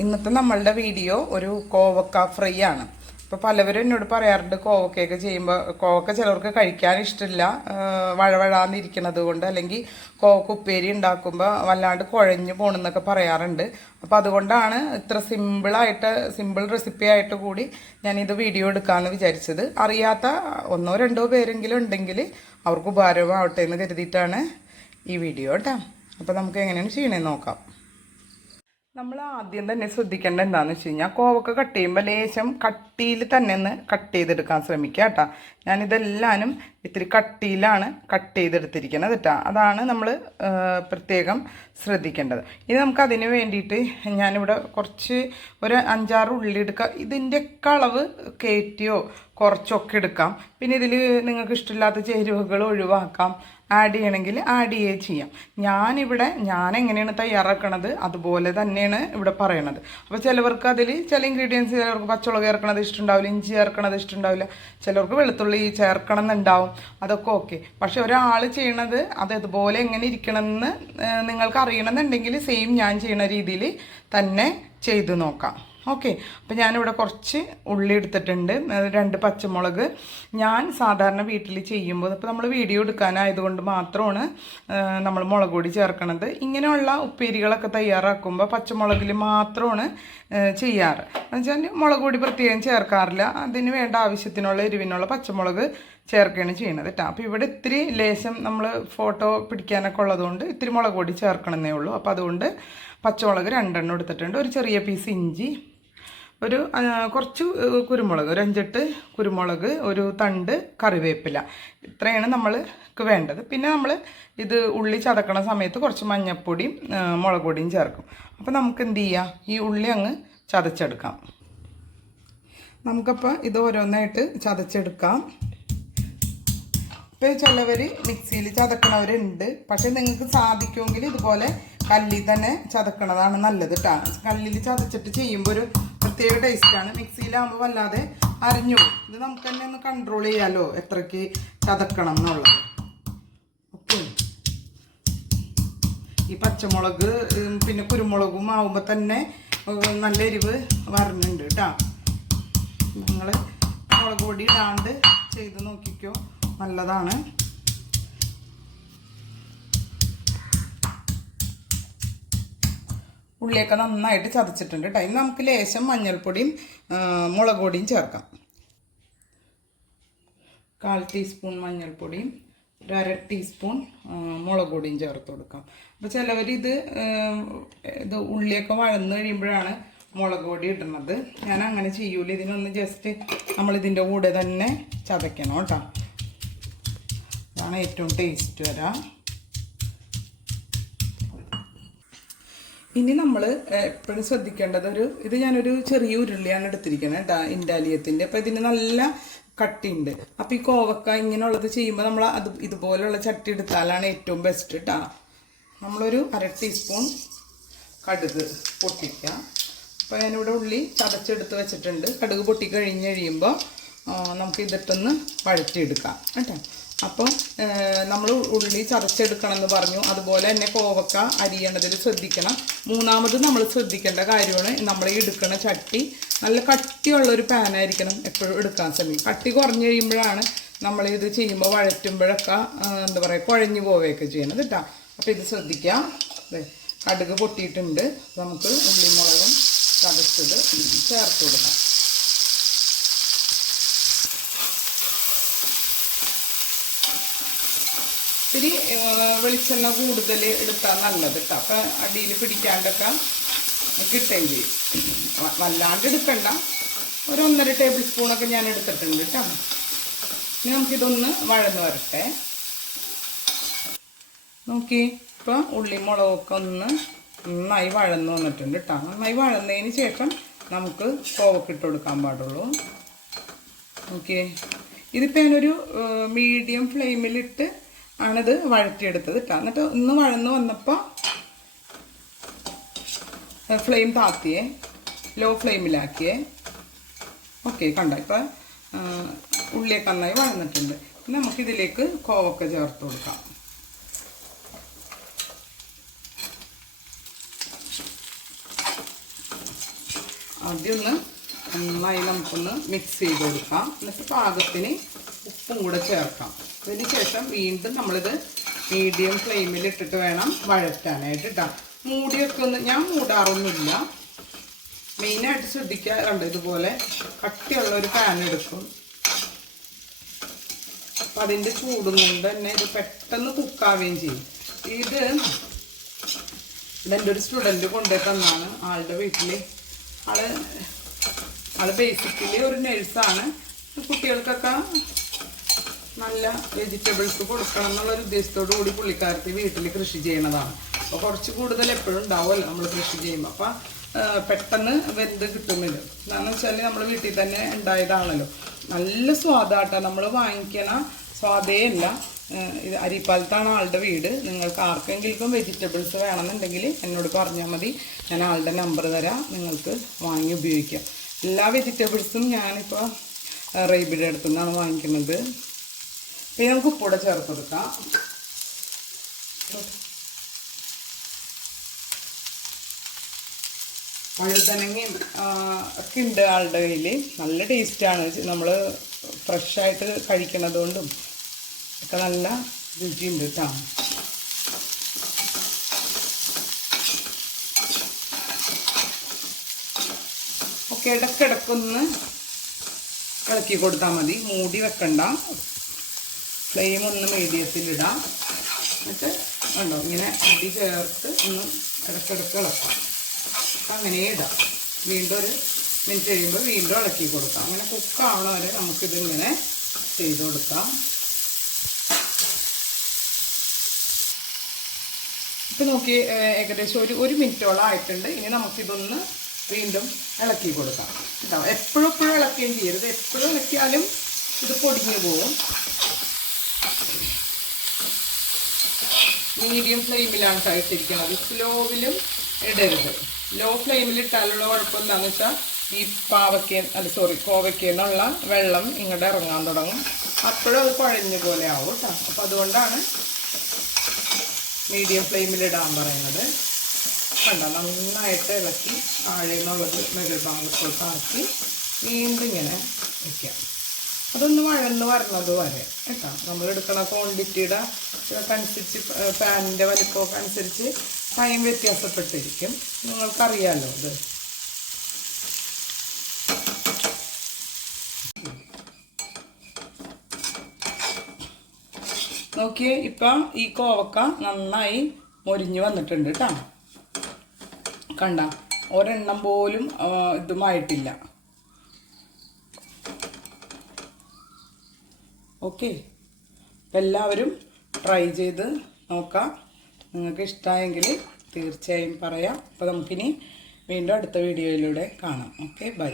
ഇന്നത്തെ നമ്മളുടെ വീഡിയോ ഒരു കോവക്ക ഫ്രൈ ആണ്. ഇപ്പോൾ പലവരും എന്നോട് പറയാറുണ്ട് കോവക്കയൊക്കെ ചെയ്യുമ്പോൾ കോവക്ക ചിലർക്ക് കഴിക്കാൻ ഇഷ്ടമില്ല, വഴവഴാന്നിരിക്കുന്നത് കൊണ്ട്, അല്ലെങ്കിൽ കോവക്ക ഉപ്പേരി ഉണ്ടാക്കുമ്പോൾ വല്ലാണ്ട് കുഴഞ്ഞു പോകണമെന്നൊക്കെ പറയാറുണ്ട്. അപ്പോൾ അതുകൊണ്ടാണ് ഇത്ര സിമ്പിൾ റെസിപ്പി ആയിട്ട് കൂടി ഞാനിത് വീഡിയോ എടുക്കാമെന്ന് വിചാരിച്ചത്. അറിയാത്ത ഒന്നോ രണ്ടോ പേരെങ്കിലും ഉണ്ടെങ്കിൽ അവർക്ക് ഉപകാരമാവട്ടെ എന്ന് കരുതിയിട്ടാണ് ഈ വീഡിയോ കേട്ടോ. അപ്പോൾ നമുക്ക് എങ്ങനെയാണ് ചെയ്യണമെന്ന് നോക്കാം. നമ്മൾ ആദ്യം തന്നെ ശ്രദ്ധിക്കേണ്ട എന്താണെന്ന് വെച്ച് കഴിഞ്ഞാൽ കോവക്ക കട്ട് ചെയ്യുമ്പോൾ ലേശം കട്ടിയിൽ തന്നെ ഒന്ന് കട്ട് ചെയ്തെടുക്കാൻ ശ്രമിക്കുക കേട്ടോ. ഞാനിതെല്ലാനും ഇത്തിരി കട്ടിയിലാണ് കട്ട് ചെയ്തെടുത്തിരിക്കുന്നത് കേട്ടോ. അതാണ് നമ്മൾ പ്രത്യേകം ശ്രദ്ധിക്കേണ്ടത്. ഇനി നമുക്കതിന് വേണ്ടിയിട്ട് ഞാനിവിടെ ഒരു 5-6 ഉള്ളി എടുക്കാം. ഇതിൻ്റെയൊക്കെ അളവ് കയറ്റിയോ കുറച്ചൊക്കെ എടുക്കാം. പിന്നെ ഇതിൽ നിങ്ങൾക്ക് ഇഷ്ടമില്ലാത്ത ചേരുവകൾ ഒഴിവാക്കാം, ആഡ് ചെയ്യണമെങ്കിൽ ആഡ് ചെയ്യുകയും ചെയ്യാം. ഞാൻ എങ്ങനെയാണ് തയ്യാറാക്കണത് അതുപോലെ തന്നെയാണ് ഇവിടെ പറയണത്. അപ്പോൾ ചിലവർക്ക് അതിൽ ചില ഇൻഗ്രീഡിയൻസ്, ചിലവർക്ക് പച്ചമുളക് ചേർക്കണത് ഇഷ്ടമുണ്ടാവില്ല, ഇഞ്ചി ചേർക്കണത് ഇഷ്ടമുണ്ടാവില്ല, ചിലർക്ക് വെളുത്തുള്ളി ചേർക്കണം എന്നുണ്ടാവും. അതൊക്കെ ഓക്കെ. പക്ഷെ ഒരാൾ ചെയ്യണത് അത് അതുപോലെ എങ്ങനെ ഇരിക്കണമെന്ന് നിങ്ങൾക്ക് അറിയണമെന്നുണ്ടെങ്കിൽ സെയിം ഞാൻ ചെയ്യണ രീതിയിൽ തന്നെ ചെയ്ത് നോക്കാം. ഓക്കെ. അപ്പോൾ ഞാനിവിടെ കുറച്ച് ഉള്ളി എടുത്തിട്ടുണ്ട്, 2 പച്ചമുളക്. ഞാൻ സാധാരണ വീട്ടിൽ ചെയ്യുമ്പോൾ, ഇപ്പോൾ നമ്മൾ വീഡിയോ എടുക്കാനായതുകൊണ്ട് മാത്രമാണ് നമ്മൾ മുളക് പൊടി ചേർക്കണത്. ഇങ്ങനെയുള്ള ഉപ്പേരികളൊക്കെ തയ്യാറാക്കുമ്പോൾ പച്ചമുളകിൽ മാത്രമാണ് ചെയ്യാറ്. എന്നുവെച്ചാൽ മുളക് പൊടി പ്രത്യേകം ചേർക്കാറില്ല. അതിന് വേണ്ട ആവശ്യത്തിനുള്ള എരിവിനുള്ള പച്ചമുളക് ചേർക്കുകയാണ് ചെയ്യുന്നത് കേട്ടോ. അപ്പോൾ ഇവിടെ ഇത്തിരി ലേശം നമ്മൾ ഫോട്ടോ പിടിക്കാനൊക്കെ ഉള്ളതുകൊണ്ട് ഇത്തിരി മുളക് പൊടി ചേർക്കണമെന്നേ ഉള്ളൂ. അപ്പോൾ അതുകൊണ്ട് പച്ചമുളക് 2 എടുത്തിട്ടുണ്ട്, ഒരു ചെറിയ പീസ് ഇഞ്ചി, കുറച്ച് കുരുമുളക്, ഒരു 5-8 കുരുമുളക്, ഒരു തണ്ട് കറിവേപ്പില. ഇത്രയാണ് നമ്മൾക്ക് വേണ്ടത്. പിന്നെ നമ്മൾ ഇത് ഉള്ളി ചതക്കണ സമയത്ത് കുറച്ച് മഞ്ഞൾപ്പൊടിയും മുളക് പൊടിയും ചേർക്കും. അപ്പോൾ നമുക്ക് എന്ത് ചെയ്യാം, ഈ ഉള്ളി അങ്ങ് ചതച്ചെടുക്കാം. നമുക്കപ്പോൾ ഇത് ഓരോന്നായിട്ട് ചതച്ചെടുക്കാം. ഇപ്പോൾ ചിലവർ മിക്സിയിൽ ചതക്കണവരുണ്ട്. പക്ഷേ നിങ്ങൾക്ക് സാധിക്കുമെങ്കിൽ ഇതുപോലെ കല്ലിൽ തന്നെ ചതക്കണതാണ് നല്ലത് കേട്ടോ. കല്ലിൽ ചതച്ചിട്ട് ചെയ്യുമ്പോൾ ഒരു പ്രത്യേക ടേസ്റ്റാണ്. മിക്സിയിലാകുമ്പോൾ വല്ലാതെ അരഞ്ഞു. ഇത് നമുക്ക് തന്നെ ഒന്ന് കൺട്രോൾ ചെയ്യാമല്ലോ എത്രയ്ക്ക് ചതക്കണം എന്നുള്ളത്. ഓക്കെ. ഈ പച്ചമുളക് പിന്നെ കുരുമുളകും ആവുമ്പോൾ തന്നെ നല്ല എരിവ് വരുന്നുണ്ട് കേട്ടോ. നിങ്ങൾ മുളക് പൊടി ഇടാണ്ട് ചെയ്ത് നോക്കിക്കോ, നല്ലതാണ്. ഉള്ളിയൊക്കെ നന്നായിട്ട് ചതച്ചിട്ടുണ്ട് കേട്ടോ. ഇനി നമുക്ക് ലേശം മഞ്ഞൾപ്പൊടിയും മുളക് പൊടിയും ചേർക്കാം. 1/4 ടീസ്പൂൺ മഞ്ഞൾപ്പൊടിയും 1/2 ടീസ്പൂൺ മുളക് പൊടിയും ചേർത്ത് കൊടുക്കാം. അപ്പോൾ ചിലവർ ഇത് ഉള്ളിയൊക്കെ വഴന്ന് കഴിയുമ്പോഴാണ് മുളക് പൊടി ഇടുന്നത്. ഞാൻ അങ്ങനെ ചെയ്യൂല. ഇതിനൊന്ന് ജസ്റ്റ് നമ്മളിതിൻ്റെ കൂടെ തന്നെ ചതയ്ക്കണം കേട്ടോ. അതാണ് ഏറ്റവും ടേസ്റ്റ് വരാം. ഇനി നമ്മൾ എപ്പോഴും ശ്രദ്ധിക്കേണ്ടത് ഇത് ഞാനൊരു ചെറിയ ഉരുളിയാണ് എടുത്തിരിക്കുന്നത് കേട്ടോ, ഇൻഡാലിയത്തിൻ്റെ. അപ്പോൾ ഇതിന് നല്ല കട്ടിയുണ്ട്. അപ്പോൾ ഈ കോവക്ക ഇങ്ങനെയുള്ളത് ചെയ്യുമ്പോൾ നമ്മൾ ഇതുപോലെയുള്ള ചട്ടി എടുത്താലാണ് ഏറ്റവും ബെസ്റ്റ് കേട്ടോ. നമ്മളൊരു 1/2 ടീസ്പൂൺ കടുക് പൊട്ടിക്കുക. അപ്പോൾ ഞാനിവിടെ ഉള്ളി ചതച്ചെടുത്ത് വെച്ചിട്ടുണ്ട്. കടുക് പൊട്ടിക്കഴിഞ്ഞ് കഴിയുമ്പോൾ നമുക്ക് ഇതിട്ടൊന്ന് വഴറ്റിയെടുക്കാം കേട്ടോ. അപ്പോൾ നമ്മൾ ഉള്ളി ചതച്ചെടുക്കണം എന്ന് പറഞ്ഞു, അതുപോലെ തന്നെ കോവക്ക അരിയണതിൽ ശ്രദ്ധിക്കണം. മൂന്നാമത് നമ്മൾ ശ്രദ്ധിക്കേണ്ട കാര്യമാണ്, നമ്മൾ ഈ എടുക്കുന്ന ചട്ടി നല്ല കട്ടിയുള്ളൊരു പാനായിരിക്കണം എപ്പോഴും എടുക്കാൻ ശ്രമിക്കും. കട്ടി കുറഞ്ഞു കഴിയുമ്പോഴാണ് നമ്മളിത് ചെയ്യുമ്പോൾ വഴറ്റുമ്പോഴൊക്കെ എന്താ പറയുക കുഴഞ്ഞു പോവുകയൊക്കെ ചെയ്യണത് കേട്ടോ. അപ്പോൾ ഇത് ശ്രദ്ധിക്കാം. കടുക് പൊട്ടിയിട്ടുണ്ട്. നമുക്ക് ഉള്ളിമുളകും ചതച്ചത് ചേർത്ത് കൊടുക്കാം. ഇത്തിരി വെളിച്ചെണ്ണ കൂടുതൽ എടുത്താൽ നല്ലത് കേട്ടോ. അപ്പം അടിയിൽ പിടിക്കാണ്ടൊക്കെ കിട്ടുകയും ചെയ്യും. വല്ലാണ്ട് എടുക്കണ്ട, ഒരു 1.5 ടേബിൾ സ്പൂണൊക്കെ ഞാൻ എടുത്തിട്ടുണ്ട് കേട്ടോ. ഇനി നമുക്കിതൊന്ന് വഴന്ന് വരട്ടെ. നോക്കി, ഇപ്പോൾ ഉള്ളി മുളകൊക്കെ ഒന്ന് നന്നായി വഴന്ന് വന്നിട്ടുണ്ട് കേട്ടോ. നന്നായി വഴന്നതിന് ശേഷം നമുക്ക് കോവക്കിട്ട് കൊടുക്കാൻ പാടുള്ളൂ. ഓക്കെ. ഇതിപ്പോൾ ഞാനൊരു മീഡിയം ഫ്ലെയിമിലിട്ട് ആണിത് വഴറ്റിയെടുത്തത് കേട്ടോ. എന്നിട്ട് ഒന്ന് വഴന്ന് വന്നപ്പോൾ ഫ്ലെയിം താത്തിയേ, ലോ ഫ്ലെയിമിലാക്കിയേ. ഓക്കെ, കണ്ടോ ഇപ്പോൾ ഉള്ളിയൊക്കെ നന്നായി വഴന്നിട്ടുണ്ട്. ഇനി നമുക്കിതിലേക്ക് കോവക്ക ചേർത്ത് കൊടുക്കാം. ആദ്യം ഒന്ന് നന്നായി നമുക്കൊന്ന് മിക്സ് ചെയ്ത് കൊടുക്കാം. എന്നിട്ട് പാകത്തിന് ഉപ്പും കൂടെ ചേർക്കാം. അതിന് ശേഷം വീണ്ടും നമ്മളിത് മീഡിയം ഫ്ലെയിമിൽ ഇട്ടിട്ട് വേണം വഴറ്റാനായിട്ട് ഇട്ടാം. മൂടിയൊക്കെ ഒന്ന് ഞാൻ മൂടാറൊന്നുമില്ല. മെയിനായിട്ട് ശ്രദ്ധിക്കാറുണ്ട്, ഇതുപോലെ കട്ടിയുള്ള ഒരു പാൻ എടുക്കും. അപ്പം അതിൻ്റെ ചൂടും കൊണ്ട് തന്നെ ഇത് പെട്ടെന്ന് കുക്കാവുകയും ചെയ്യും. ഇതെൻ്റെ ഒരു സ്റ്റുഡൻറ്റ് കൊണ്ടുപോയി തന്നാണ്. ആളുടെ വീട്ടിൽ ആള് ബേസിക്കലി ഒരു നഴ്സാണ്. കുട്ടികൾക്കൊക്കെ നല്ല വെജിറ്റബിൾസ് കൊടുക്കണം എന്നുള്ളൊരു ഉദ്ദേശത്തോടു കൂടി പുള്ളിക്കാരത്തി വീട്ടിൽ കൃഷി ചെയ്യണതാണ്. അപ്പോൾ കുറച്ച് കൂടുതൽ എപ്പോഴും ഉണ്ടാവുമല്ലോ നമ്മൾ കൃഷി ചെയ്യുമ്പോൾ. അപ്പം പെട്ടെന്ന് വെന്ത് കിട്ടുന്നില്ല. എന്താണെന്ന് വെച്ചാൽ നമ്മൾ വീട്ടിൽ തന്നെ ഉണ്ടായതാണല്ലോ. നല്ല സ്വാദാട്ടോ. നമ്മൾ വാങ്ങിക്കണ സ്വാദേ അല്ല. അരിപ്പാലത്താണ് ആളുടെ വീട്. നിങ്ങൾക്ക് ആർക്കെങ്കിലും വെജിറ്റബിൾസ് വേണമെന്നുണ്ടെങ്കിൽ എന്നോട് പറഞ്ഞാൽ മതി. ഞാൻ ആളുടെ നമ്പർ തരാം, നിങ്ങൾക്ക് വാങ്ങി ഉപയോഗിക്കാം. എല്ലാ വെജിറ്റബിൾസും ഞാനിപ്പോൾ റേബിയുടെ അടുത്തു നിന്നാണ് വാങ്ങിക്കുന്നത്. പിന്നെ നമുക്ക് ഉപ്പൂടെ ചേർത്ത് കൊടുക്കാം. വഴുതനങ്ങയും ഒക്കെ ഉണ്ട് ആളുടെ കയ്യിൽ. നല്ല ടേസ്റ്റാണ്. നമ്മൾ ഫ്രഷായിട്ട് കഴിക്കണത് കൊണ്ടും ഒക്കെ നല്ല രുചിയുണ്ട് കേട്ടോ. ഒക്കെ ഇടയ്ക്കിടയ്ക്കൊന്ന് ഇളക്കി കൊടുത്താൽ മതി. മൂടി വെക്കണ്ട. ഫ്ലെയിം ഒന്ന് മീഡിയത്തിലിടാം. എന്നിട്ട് ഉണ്ടോ ഇങ്ങനെ അടി ചേർത്ത് ഒന്ന് ഇടയ്ക്കിടയ്ക്ക് ഇളക്കാം. അങ്ങനെ ഇടാം. വീണ്ടും ഒരു മിനിറ്റ് കഴിയുമ്പോൾ വീണ്ടും ഇളക്കി കൊടുക്കാം. അങ്ങനെ കുക്കാവണ വരെ നമുക്കിതിങ്ങനെ ചെയ്ത് കൊടുക്കാം. ഇപ്പം നോക്കി ഏകദേശം ഒരു മിനിറ്റോളം ആയിട്ടുണ്ട്. ഇനി നമുക്കിതൊന്ന് വീണ്ടും ഇളക്കി കൊടുക്കാം കേട്ടോ. എപ്പോഴും ഇളക്കുകയും ചെയ്യരുത്. എപ്പോഴും ഇളക്കിയാലും ഇത് പൊടിഞ്ഞു പോകും. മീഡിയം ഫ്ലെയിമിലാണ് ഇട്ടിരിക്കുന്നത്. സ്ലോവിലും ഇടരുത്. ലോ ഫ്ലെയിമിൽ ഇട്ടാലുള്ള കുഴപ്പം എന്താണെന്ന് വെച്ചാൽ ഈ കോവയ്ക്കെന്നുള്ള വെള്ളം ഇങ്ങോട്ട് ഇറങ്ങാൻ തുടങ്ങും. അപ്പോഴും അത് കുഴഞ്ഞ പോലെ ആവും കേട്ടോ. അപ്പോൾ അതുകൊണ്ടാണ് മീഡിയം ഫ്ലെയിമിലിടാൻ പറയുന്നത്. കണ്ട നന്നായിട്ട് ഇളക്കി താഴെ നിന്നുള്ളത് മുകൾ ഭാഗത്തോട്ട് ആക്കി വീണ്ടും ഇങ്ങനെ വയ്ക്കാം. അതൊന്ന് വഴന്ന് വരണത് വരെ കേട്ടോ. നമ്മൾ എടുക്കുന്ന ക്വാണ്ടിറ്റിയുടെ ഇതൊക്കെ അനുസരിച്ച് പാനിൻ്റെ വലിപ്പമൊക്കെ അനുസരിച്ച് ടൈം വ്യത്യാസപ്പെട്ടിരിക്കും. നിങ്ങൾക്കറിയാമല്ലോ ഇത്. നോക്കിയേ, ഇപ്പം ഈ കോവക്ക നന്നായി മൊരിഞ്ഞ് വന്നിട്ടുണ്ട് കേട്ടോ. കണ്ട ഒരെണ്ണം പോലും ഇതുമായിട്ടില്ല. ഓക്കെ, എല്ലാവരും ട്രൈ ചെയ്ത് നോക്കാം. നിങ്ങൾക്ക് ഇഷ്ടമായെങ്കിൽ തീർച്ചയായും പറയാം. അപ്പോൾ നമുക്കിനി വീണ്ടും അടുത്ത വീഡിയോയിലൂടെ കാണാം. Okay, by.